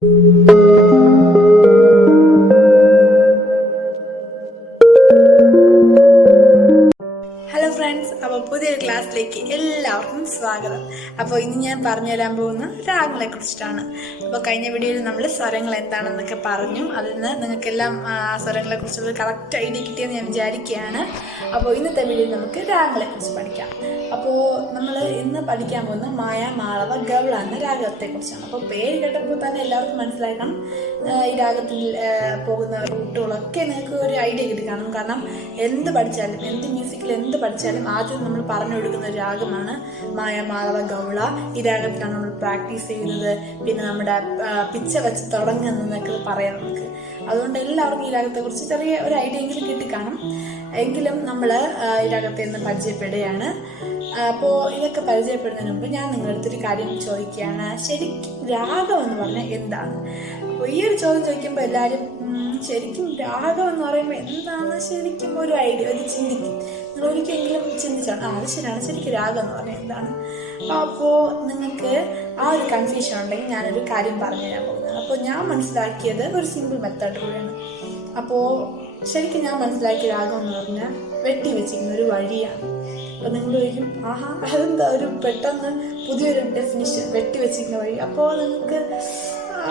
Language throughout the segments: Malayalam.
ഹലോ ഫ്രണ്ട്സ്, അപ്പോൾ പുതിയൊരു ക്ലാസ്സിലേക്ക് എല്ലാവർക്കും സ്വാഗതം. അപ്പോൾ ഇന്ന് ഞാൻ പറഞ്ഞു തരാൻ പോകുന്ന രാഗങ്ങളെ കുറിച്ചിട്ടാണ്. അപ്പോൾ കഴിഞ്ഞ വീഡിയോയിൽ നമ്മൾ സ്വരങ്ങൾ എന്താണെന്നൊക്കെ പറഞ്ഞു. അതിൽ നിന്ന് നിങ്ങൾക്കെല്ലാം സ്വരങ്ങളെ കുറിച്ചുള്ള കറക്റ്റ് ഐഡിയ കിട്ടിയെന്ന് ഞാൻ വിചാരിക്കുകയാണ്. അപ്പോൾ ഇന്നത്തെ വീഡിയോയിൽ നമുക്ക് രാഗങ്ങളെ കുറിച്ച് പഠിക്കാം. അപ്പോൾ നമ്മൾ ഇന്ന് പഠിക്കാൻ പോകുന്ന മായ, മാളവ, ഗൗള എന്ന രാഗത്തെക്കുറിച്ചാണ്. അപ്പോൾ പേര് കേട്ടപ്പോൾ തന്നെ എല്ലാവർക്കും മനസ്സിലാക്കണം ഈ രാഗത്തിൽ പോകുന്ന റൂട്ടുകളൊക്കെ നിങ്ങൾക്ക് ഒരു ഐഡിയ കിട്ടി കാണും. കാരണം എന്ത് പഠിച്ചാലും, എന്ത് മ്യൂസിക്കിൽ എന്ത് പഠിച്ചാലും ആദ്യം നമ്മൾ പറഞ്ഞു കൊടുക്കുന്ന ഒരു രാഗമാണ് മായ, മാളവ, ഗൗള. ഈ രാഗത്തിലാണ് നമ്മൾ പ്രാക്ടീസ് ചെയ്യുന്നത്. പിന്നെ നമ്മുടെ പിച്ച വെച്ച് തുടങ്ങുന്നതൊക്കെ പറയാം നമുക്ക്. അതുകൊണ്ട് എല്ലാവർക്കും ഈ രാഗത്തെക്കുറിച്ച് ചെറിയ ഒരു ഐഡിയ എങ്കിലും കിട്ടിക്കാണും. എങ്കിലും നമ്മൾ ഈ രാഗത്തെ ഇന്ന് പരിചയപ്പെടുകയാണ്. അപ്പോൾ ഇതൊക്കെ പരിചയപ്പെടുന്നതിന് മുമ്പ് ഞാൻ നിങ്ങളുടെ അടുത്തൊരു കാര്യം ചോദിക്കുകയാണ്. ശരിക്കും രാഗം എന്ന് പറഞ്ഞാൽ എന്താണ്? അപ്പോൾ ഈ ഒരു ചോദ്യം ചോദിക്കുമ്പോൾ എല്ലാവരും ശരിക്കും രാഗം എന്ന് പറയുമ്പോൾ എന്താണ് ശരിക്കും ഒരു ഐഡിയ, ഒരു ചിന്തിക്കും. നിങ്ങൾ ഒരിക്കലെങ്കിലും ചിന്തിച്ചാണ് അത് ശരിയാണ്, ശരിക്കും രാഗം എന്ന് പറഞ്ഞാൽ എന്താണ്? അപ്പോൾ നിങ്ങൾക്ക് ആ ഒരു കൺഫ്യൂഷൻ ഉണ്ടെങ്കിൽ ഞാനൊരു കാര്യം പറഞ്ഞു തരാൻ പോകുന്നത്. അപ്പോൾ ഞാൻ മനസ്സിലാക്കിയത് ഒരു സിമ്പിൾ മെത്തേഡ് കൂടെയാണ്. അപ്പോൾ ശരിക്കും ഞാൻ മനസ്സിലാക്കിയ രാഗം എന്ന് പറഞ്ഞാൽ വെട്ടി വെച്ചിരിക്കുന്ന ഒരു വഴിയാണ്. അപ്പോൾ നിങ്ങൾ ചോദിക്കും, ആഹാ അതെന്താ ഒരു പെട്ടെന്ന് പുതിയൊരു ഡെഫിനിഷൻ, വെട്ടി വെച്ചിരിക്കുന്ന വഴി. അപ്പോൾ നിങ്ങൾക്ക്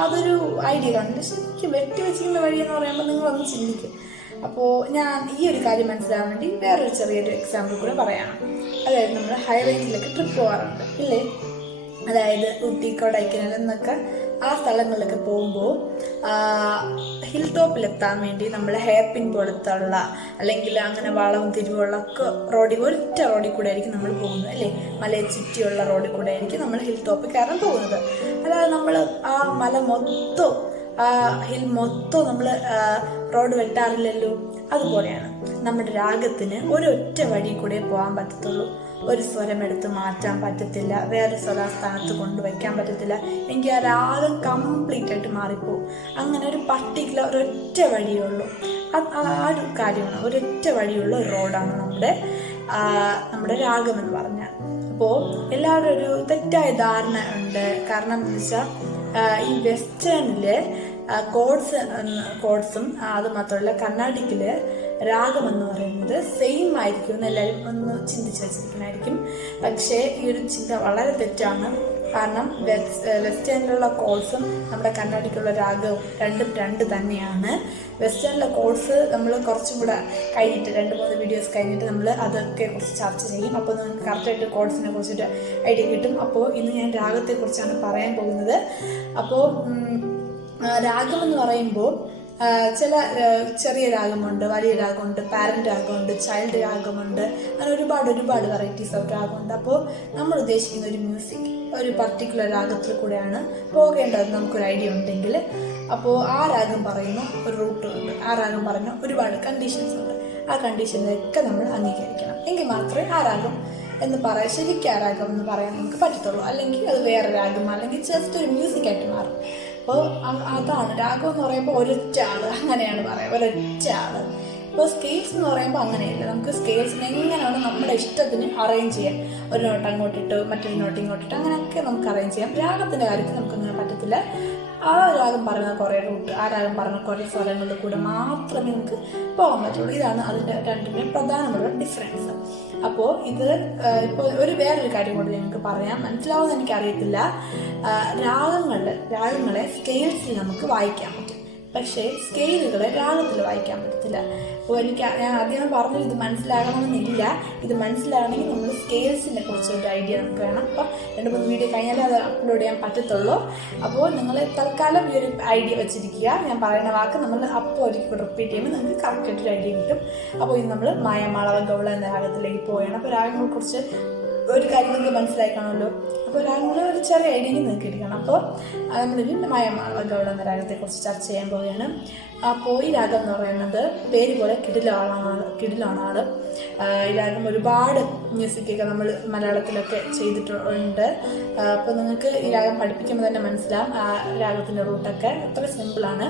അതൊരു ഐഡിയ കാണില്ല. ശരിക്കും വെട്ടി വെച്ചിരിക്കുന്ന വഴി എന്ന് പറയുമ്പോൾ നിങ്ങളൊന്ന് ചിന്തിക്കും. അപ്പോൾ ഞാൻ ഈ ഒരു കാര്യം മനസ്സിലാകാൻ വേണ്ടി വേറൊരു ചെറിയൊരു എക്സാമ്പിൾ കൂടെ പറയാം. അതായത് നമ്മൾ ഹൈ റേഞ്ചിലൊക്കെ ട്രിപ്പ് പോകാറുണ്ട് ഇല്ലേ? അതായത് ഊട്ടി, കൊടൈക്കനാൽ എന്നൊക്കെ ആ സ്ഥലങ്ങളിലൊക്കെ പോകുമ്പോൾ ഹിൽ ടോപ്പിലെത്താൻ വേണ്ടി നമ്മൾ ഹെയർ പിൻ പോലത്തുള്ള അല്ലെങ്കിൽ അങ്ങനെ വളവും തിരിവുള്ള ഒക്കെ ഒറ്റ റോഡിൽ കൂടെ ആയിരിക്കും നമ്മൾ പോകുന്നത് അല്ലേ? മലയെ ചുറ്റിയുള്ള റോഡിൽ കൂടെ ആയിരിക്കും നമ്മൾ ഹിൽ ടോപ്പിൽ കയറാൻ പോകുന്നത്. അല്ലാതെ നമ്മൾ ആ മല മൊത്തം, ആ ഹിൽ മൊത്തം നമ്മൾ റോഡ് വെട്ടാറില്ലല്ലോ. അതുപോലെയാണ് നമ്മുടെ രാഗത്തിന് ഒരൊറ്റ വഴി കൂടെ പോകാൻ പറ്റത്തുള്ളൂ. ഒരു സ്വരം എടുത്ത് മാറ്റാൻ പറ്റത്തില്ല, വേറെ സ്വരസ്ഥാനത്ത് കൊണ്ടുവയ്ക്കാൻ പറ്റത്തില്ല. എങ്കിൽ ആ രാഗം കംപ്ലീറ്റ് ആയിട്ട് മാറിപ്പോവും. അങ്ങനെ ഒരു പർട്ടിക്കുലർ ഒരൊറ്റ വഴിയേ ഉള്ളൂ. ആ ഒരു കാര്യമാണ്, ഒരൊറ്റ വഴിയുള്ള ഒരു റോഡാണ് നമ്മുടെ രാഗം എന്ന് പറഞ്ഞാൽ. അപ്പോൾ എല്ലാവരും ഒരു തെറ്റായ ധാരണ ഉണ്ട്. കാരണം എന്ന് വെച്ചാൽ ഈ വെസ്റ്റേണില് കോഡ്സും അത് മാത്രമല്ല കർണാടിക്കില് രാഗം എന്ന് പറയുന്നത് സെയിം ആയിരിക്കും എന്ന് എല്ലാവരും ഒന്ന് ചിന്തിച്ച് വെച്ചിരിക്കുന്നതായിരിക്കും. പക്ഷേ ഈ ഒരു ചിന്ത വളരെ തെറ്റാണ്. കാരണം വെസ്റ്റേണിലുള്ള കോഡ്സും നമ്മുടെ കർണാടിക്കുള്ള രാഗവും രണ്ട് തന്നെയാണ്. വെസ്റ്റേണിലെ കോഡ്സ് നമ്മൾ കുറച്ചും കൂടെ കഴിഞ്ഞിട്ട് 2-3 വീഡിയോസ് കഴിഞ്ഞിട്ട് നമ്മൾ അതൊക്കെ കുറിച്ച് ചർച്ച ചെയ്യും. അപ്പോൾ നിങ്ങൾക്ക് കറക്റ്റായിട്ട് കോഡ്സിനെ കുറിച്ചിട്ട് ഐഡിയ കിട്ടും. അപ്പോൾ ഇന്ന് ഞാൻ രാഗത്തെക്കുറിച്ചാണ് പറയാൻ പോകുന്നത്. അപ്പോൾ രാഗം എന്ന് പറയുമ്പോൾ ചില ചെറിയ രാഗമുണ്ട്, വലിയ രാഗമുണ്ട്, പാരന്റ് രാഗമുണ്ട്, ചൈൽഡ് രാഗമുണ്ട്, അങ്ങനെ ഒരുപാട് വെറൈറ്റീസ് ഓഫ് രാഗമുണ്ട്. അപ്പോൾ നമ്മൾ ഉദ്ദേശിക്കുന്ന ഒരു മ്യൂസിക് ഒരു പർട്ടിക്കുലർ രാഗത്തിൽ കൂടെയാണ് പോകേണ്ടത് നമുക്കൊരു ഐഡിയ ഉണ്ടെങ്കിൽ. അപ്പോൾ ആ രാഗം പറയുന്ന ഒരു റൂട്ട് ഉണ്ട്, ആ രാഗം പറയുന്ന ഒരുപാട് കണ്ടീഷൻസ് ഉണ്ട്. ആ കണ്ടീഷനിലൊക്കെ നമ്മൾ അംഗീകരിക്കണം. എങ്കിൽ മാത്രമേ ആ രാഗം എന്ന് പറയാം, ശരിക്കും ആ രാഗം എന്ന് പറയാൻ നമുക്ക് പറ്റത്തുള്ളൂ. അല്ലെങ്കിൽ അത് വേറെ രാഗം, അല്ലെങ്കിൽ ജസ്റ്റ് ഒരു മ്യൂസിക്കായിട്ട് മാറും. അപ്പോൾ അതാണ് രാഗം എന്ന് പറയുമ്പോൾ ഒരൊറ്റ ആള്, അങ്ങനെയാണ് പറയാം, ഒരൊറ്റ ആള്. ഇപ്പോൾ സ്കെയിൽസ് എന്ന് പറയുമ്പോൾ അങ്ങനെയല്ല. നമുക്ക് സ്കെയിൽസിന് എങ്ങനെയാണ് നമ്മുടെ ഇഷ്ടത്തിന് അറേഞ്ച് ചെയ്യാം. ഒരു നോട്ട് അങ്ങോട്ടിട്ട് മറ്റൊരു നോട്ട് ഇങ്ങോട്ടിട്ട് അങ്ങനെയൊക്കെ നമുക്ക് അറേഞ്ച് ചെയ്യാം. രാഗത്തിൻ്റെ കാര്യത്തിൽ നമുക്കങ്ങനെ പറ്റത്തില്ല. ആ രാഗം പറയുന്ന കുറേ റൂട്ട്, ആ രാഗം പറയുന്ന കുറേ സ്വരങ്ങളിൽ കൂടെ മാത്രമേ നമുക്ക് പോകാൻ പറ്റുള്ളൂ. ഇതാണ് അതിൻ്റെ രണ്ടിൻ്റെയും പ്രധാനമുള്ള ഡിഫറൻസ്. അപ്പോൾ ഇത് ഇപ്പോൾ വേറൊരു കാര്യം കൂടി നിങ്ങൾക്ക് പറയാം, മനസ്സിലാവുമെന്ന് എനിക്കറിയത്തില്ല. രാഗങ്ങളെ സ്കെയിൽസിൽ നമുക്ക് വായിക്കാൻ പറ്റും, പക്ഷേ സ്കെയിലുകളെ രാഗത്തിൽ വായിക്കാൻ പറ്റത്തില്ല. അപ്പോൾ ഞാൻ ആദ്യം പറഞ്ഞു ഇത് മനസ്സിലാകണമെന്നില്ല. ഇത് മനസ്സിലാകണമെങ്കിൽ നമ്മൾ സ്കെയിൽസിനെ കുറിച്ചൊരു ഐഡിയ നമുക്ക് വേണം. അപ്പോൾ 2-3 വീഡിയോ കഴിഞ്ഞാലേ അത് അപ്ലോഡ് ചെയ്യാൻ പറ്റത്തുള്ളൂ. അപ്പോൾ നിങ്ങൾ തൽക്കാലം ഈ ഒരു ഐഡിയ വെച്ചിരിക്കുക. ഞാൻ പറയുന്ന വാക്ക് നമ്മൾ അപ്പോൾ ഒരിക്കൽ റിപ്പീറ്റ് ചെയ്യുമ്പോൾ നിങ്ങൾക്ക് കറക്റ്റായിട്ടൊരു ഐഡിയ കിട്ടും. അപ്പോൾ ഇത് നമ്മൾ മായ, മാളവ, ഗൗള എന്ന രാഗത്തിലേക്ക് പോവുകയാണ്. അപ്പോൾ രാഗങ്ങളെ കുറിച്ച് ഒരു കാര്യം നിങ്ങൾക്ക് മനസ്സിലാക്കണമല്ലോ. അപ്പോൾ രാഗങ്ങൾ ഒരു ചെറിയ ഐഡിയ നിങ്ങൾക്ക് കിട്ടണം. അപ്പോൾ നമ്മളിൽ മായ, മാളവ, ഗൗള എന്ന രാഗത്തെക്കുറിച്ച് ചർച്ച ചെയ്യാൻ പോവുകയാണ്. അപ്പോൾ ഈ രാഗം എന്ന് പറയുന്നത് പേര് പോലെ കിടിലാണ് ആള്. ഈ രാഗം ഒരുപാട് മ്യൂസിക്കൊക്കെ നമ്മൾ മലയാളത്തിലൊക്കെ ചെയ്തിട്ടുണ്ട്. അപ്പോൾ നിങ്ങൾക്ക് ഈ രാഗം പഠിപ്പിക്കുമ്പോൾ തന്നെ മനസ്സിലാവും ആ രാഗത്തിൻ്റെ റൂട്ടൊക്കെ അത്ര സിമ്പിളാണ്.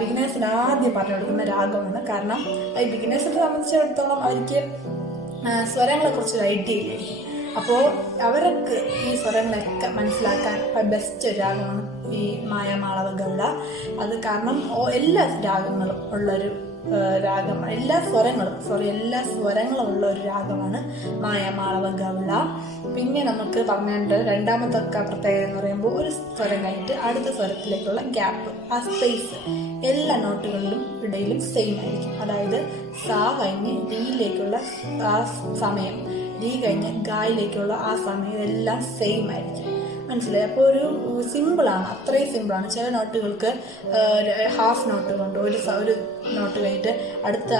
ബിഗിനേഴ്സിന് ആദ്യം പറഞ്ഞു കൊടുക്കുന്ന രാഗമാണ്. കാരണം ഈ ബിഗിനേഴ്സിനെ സംബന്ധിച്ചിടത്തോളം അവർക്ക് സ്വരങ്ങളെ കുറിച്ചൊരു ഐഡിയ ഇല്ലേ. അപ്പോൾ അവർക്ക് ഈ സ്വരങ്ങളൊക്കെ മനസ്സിലാക്കാൻ ബെസ്റ്റ് ഒരു രാഗമാണ് ഈ മായാമാളവ ഗൗള. അത് കാരണം എല്ലാ രാഗങ്ങളും ഉള്ളൊരു രാഗമാണ്, എല്ലാ സ്വരങ്ങളും ഉള്ള ഒരു രാഗമാണ് മായാമാളവ ഗൗള. പിന്നെ നമുക്ക് പറഞ്ഞിട്ട് രണ്ടാമത്തെ പ്രത്യേകത എന്ന് പറയുമ്പോൾ ഒരു സ്വരം കഴിഞ്ഞിട്ട് അടുത്ത സ്വരത്തിലേക്കുള്ള ഗ്യാപ്പ്, ആ സ്പേസ് എല്ലാ നോട്ടുകളിലും ഇടയിലും സെയിം ആയിരിക്കും. അതായത് സാ കഴിഞ്ഞ് ഡിയിലേക്കുള്ള ആ സമയം, ഡി കഴിഞ്ഞ് ഗായിലേക്കുള്ള ആ സമയം എല്ലാം സെയിം ആയിരിക്കും. മനസ്സിലായി? അപ്പോൾ ഒരു സിമ്പിളാണ്, അത്രയും സിമ്പിളാണ്. ചില നോട്ടുകൾക്ക് ഹാഫ് നോട്ട് കൊണ്ട് ഒരു നോട്ട് കഴിഞ്ഞിട്ട് അടുത്ത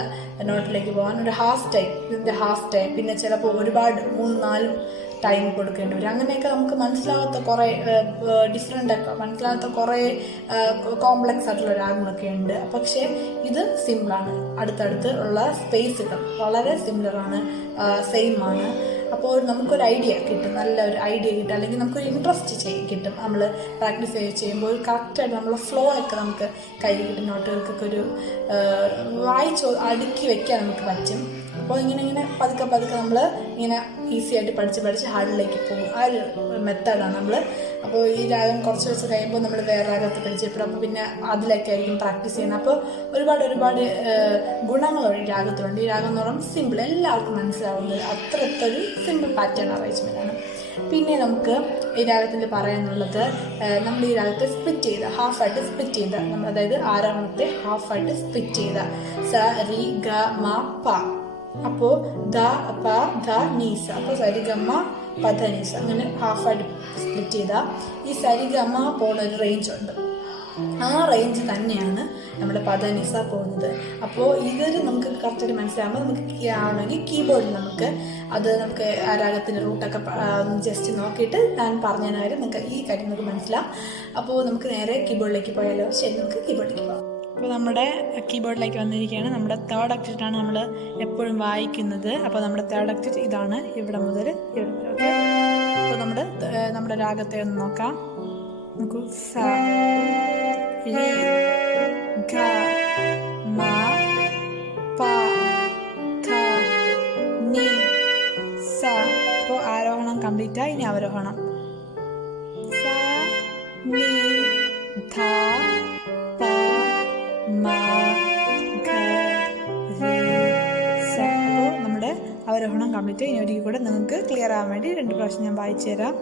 നോട്ടിലേക്ക് പോകാൻ ഒരു ഇതിൻ്റെ ഹാഫ് ടൈം, പിന്നെ ചിലപ്പോൾ ഒരുപാട് 3-4 ടൈം കൊടുക്കേണ്ടി വരും. അങ്ങനെയൊക്കെ നമുക്ക് മനസ്സിലാവാത്ത കുറേ മനസ്സിലാവാത്ത കുറേ കോംപ്ലക്സ് ആയിട്ടുള്ള രാഗങ്ങളൊക്കെ ഉണ്ട്. പക്ഷേ ഇത് സിമ്പിളാണ്, അടുത്തടുത്ത് ഉള്ള സ്പേസുകൾ വളരെ സിമിലറാണ്, സെയിം ആണ്. അപ്പോൾ നമുക്കൊരു ഐഡിയ കിട്ടും, നല്ലൊരു ഐഡിയ കിട്ടും, അല്ലെങ്കിൽ നമുക്കൊരു ഇൻട്രസ്റ്റ് കിട്ടും. നമ്മൾ പ്രാക്ടീസ് ചെയ്യുമ്പോൾ കറക്റ്റായിട്ട് നമ്മളെ ഫ്ലോ ഒക്കെ നമുക്ക് കയ്യിൽ കിട്ടും. നോട്ടുകൾക്കൊക്കെ ഒരു വായിച്ച് അടുക്കി വെക്കാൻ നമുക്ക് പറ്റും. അപ്പോൾ ഇങ്ങനെ പതുക്കെ നമ്മൾ ഇങ്ങനെ ഈസി ആയിട്ട് പഠിച്ച് ഹാർഡിലേക്ക് പോകും. ആ ഒരു മെത്തേഡാണ് നമ്മൾ. അപ്പോൾ ഈ രാഗം കുറച്ച് ദിവസം കഴിയുമ്പോൾ നമ്മൾ വേറെ രാഗത്ത് പഠിച്ചപ്പോൾ അപ്പോൾ പിന്നെ അതിലൊക്കെ ആയിരിക്കും പ്രാക്ടീസ് ചെയ്യുന്നത്. അപ്പോൾ ഒരുപാട് ഗുണങ്ങൾ ഈ രാഗത്തിലുണ്ട്. ഈ രാഗം എന്ന് പറയുമ്പോൾ സിമ്പിൾ, എല്ലാവർക്കും മനസ്സിലാവുന്നത് അത്രത്തൊരു സിമ്പിൾ പാറ്റേൺ അറേഞ്ച്മെൻ്റ് ആണ്. പിന്നെ നമുക്ക് ഈ രാഗത്തിൽ പറയാനുള്ളത്, നമ്മൾ ഈ രാഗത്തെ ഹാഫായിട്ട് സ്പ്ലിറ്റ് ചെയ്ത നമ്മൾ, അതായത് ആരാമത്തെ ഹാഫായിട്ട് സ്പ്ലിറ്റ് ചെയ്ത സ രി ഗ മ പ. അപ്പോൾ ദ പ ധ നീസ, അപ്പോൾ സരിഗമ പധ നീസ, അങ്ങനെ ഹാഫായിട്ട് സ്പ്ലിറ്റ് ചെയ്ത ഈ സരിഗമ പോകുന്ന ഒരു റേഞ്ച് ഉണ്ട്. ആ റേഞ്ച് തന്നെയാണ് നമ്മുടെ പദനിസ പോകുന്നത്. അപ്പോൾ ഇതൊരു നമുക്ക് കറക്റ്റായിട്ട് മനസ്സിലാകുമ്പോൾ നമുക്ക് ആണെങ്കിൽ കീബോർഡിൽ നമുക്ക് ആ രാഗത്തിൻ്റെ റൂട്ടൊക്കെ ജസ്റ്റ് നോക്കിയിട്ട് ഞാൻ പറഞ്ഞ കാര്യം നിങ്ങൾക്ക് ഈ കാര്യം നമുക്ക് മനസ്സിലാവും. അപ്പോൾ നമുക്ക് നേരെ കീബോർഡിലേക്ക് പോയാലോ? ശരി, നമുക്ക് കീബോർഡിലേക്ക് പോകാം. അപ്പോൾ നമ്മുടെ കീബോർഡിലേക്ക് വന്നിരിക്കുകയാണ്. നമ്മുടെ തേർഡ് ഒക്ടേറ്റാണ് നമ്മൾ എപ്പോഴും വായിക്കുന്നത്. അപ്പോൾ നമ്മുടെ തേർഡ് ഒക്ടേറ്റ് ഇതാണ്, ഇവിടെ മുതൽ ഇവിടെ. ഓക്കെ, അപ്പോൾ നമ്മുടെ രാഗത്തെ ഒന്ന് നോക്കാം. നമുക്ക് സ രി ഗ മ പ ധ നി സ. അപ്പോൾ ആരോഹണം കംപ്ലീറ്റ് ആയി. ഇനി അവരോഹണം സ നി ധ പ മ ഘ രി സ. അപ്പോൾ നമ്മുടെ അവരോഹണം കംപ്ലീറ്റ്. ഇനി ഒരിക്കൽ കൂടെ നിങ്ങൾക്ക് ക്ലിയർ ആവാൻ വേണ്ടി 2 പ്രാവശ്യം ഞാൻ വായിച്ചു തരാം.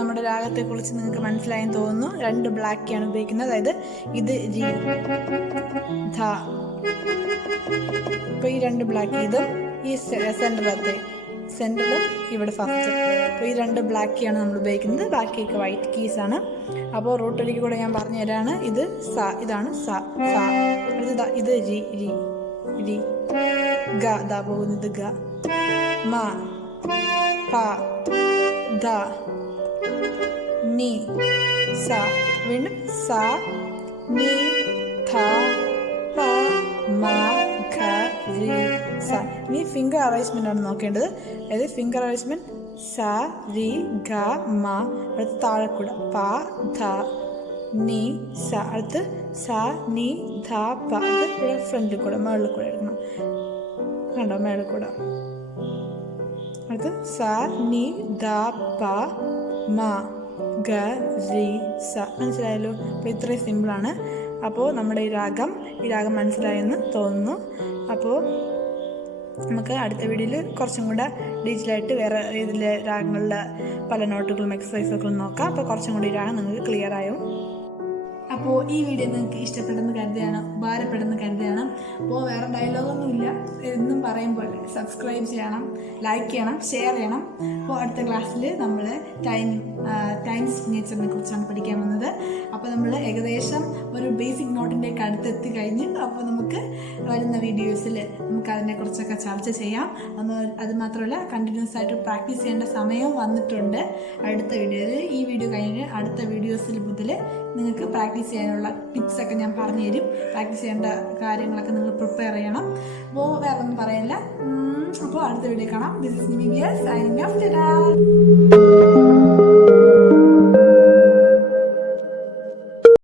നമ്മുടെ രാഗത്തെക്കുറിച്ച് നിങ്ങൾക്ക് മനസ്സിലായെന്ന് തോന്നുന്നു. 2 ബ്ലാക്ക് കീയാണ് ഉപയോഗിക്കുന്നത്. അതായത് ഇത് രി ധ. അപ്പോൾ ഈ 2 ബ്ലാക്ക് ഇതും ഈ സെൻറ്ററിലും ഇവിടെ ഫസ്റ്റ്. അപ്പോൾ ഈ 2 ബ്ലാക്ക് കീയാണ് നമ്മൾ ഉപയോഗിക്കുന്നത്. ബാക്കിയൊക്കെ വൈറ്റ് കീസാണ്. അപ്പോൾ റൂട്ടിലേക്ക് കൂടെ ഞാൻ പറഞ്ഞു തരാണ്. ഇത് സ, ഇതാണ് സ. അടുത്തത് ഇത് രി രി ഗ, ദ പോകുന്നത് ഗ, മ പ ധ നി സ. വീണ്ടും സ നി ധ പ മ ഘ രി സ. ഇനി ഫിംഗർ അറേഞ്ച്മെന്റ് ആണ് നോക്കേണ്ടത്. അതായത് ഫിംഗർ അറേഞ്ച്മെന്റ് സ രി ഗ മ, അടുത്ത് താഴെക്കൂട പ ധ നി സ, അടുത്ത് സ നി ധ പ, അത് ഇവിടെ ഫ്രണ്ടിൽ കൂടെ മേളിൽ കൂടെ എടുക്കണം. കണ്ടോ, മേളിൽ കൂടെ. അടുത്ത് സ നി ധ പ മ ഗ രി സ. മനസ്സിലായല്ലോ? അപ്പോൾ ഇത്രയും സിമ്പിളാണ്. അപ്പോൾ നമ്മുടെ ഈ രാഗം മനസ്സിലായെന്ന് തോന്നുന്നു. അപ്പോൾ നമുക്ക് അടുത്ത വീഡിയോയിൽ കുറച്ചും കൂടെ ഡീറ്റെയിലായിട്ട് വേറെ ഇതിലെ രാഗങ്ങളിലെ പല നോട്ടുകളും എക്സസൈസുകളും നോക്കാം. അപ്പോൾ കുറച്ചും കൂടി ഈ രാഗം നിങ്ങൾക്ക് ക്ലിയർ ആയും. അപ്പോൾ ഈ വീഡിയോ നിങ്ങൾക്ക് ഇഷ്ടപ്പെടുന്ന കരുതിയാണ്, ഉപകാരപ്പെടുന്ന കരുതിയാണ്. അപ്പോൾ വേറെ ഡയലോഗൊന്നുമില്ല, എന്നും പറയും പോലെ സബ്സ്ക്രൈബ് ചെയ്യണം, ലൈക്ക് ചെയ്യണം, ഷെയർ ചെയ്യണം. അപ്പോൾ അടുത്ത ക്ലാസ്സിൽ നമ്മൾ ടൈം ടൈം സിഗ്നേച്ചറിനെ കുറിച്ചാണ് പഠിക്കാൻ വന്നത്. അപ്പോൾ നമ്മൾ ഏകദേശം ഒരു ബേസിക് നോട്ടിൻ്റെയൊക്കെ അടുത്തെത്തി കഴിഞ്ഞ്. അപ്പോൾ നമുക്ക് വരുന്ന വീഡിയോസിൽ നമുക്ക് അതിനെക്കുറിച്ചൊക്കെ ചർച്ച ചെയ്യാം. അത് മാത്രമല്ല കണ്ടിന്യൂസ് ആയിട്ട് പ്രാക്ടീസ് ചെയ്യേണ്ട സമയവും വന്നിട്ടുണ്ട്. അടുത്ത വീഡിയോയിൽ ഈ വീഡിയോ കഴിഞ്ഞ് അടുത്ത വീഡിയോസിൽ മുതൽ നിങ്ങൾക്ക് പ്രാക്ടീസ് ചെയ്യാനുള്ള ടിപ്സൊക്കെ ഞാൻ പറഞ്ഞു തരും. പ്രാക്ടീസ് ചെയ്യേണ്ട കാര്യങ്ങളൊക്കെ നിങ്ങൾ പ്രിപ്പയർ ചെയ്യണം. അപ്പോൾ വേറെ ഒന്നും പറയില്ല. അപ്പോൾ അടുത്ത വീഡിയോ കാണാം. This is Nivea signing off.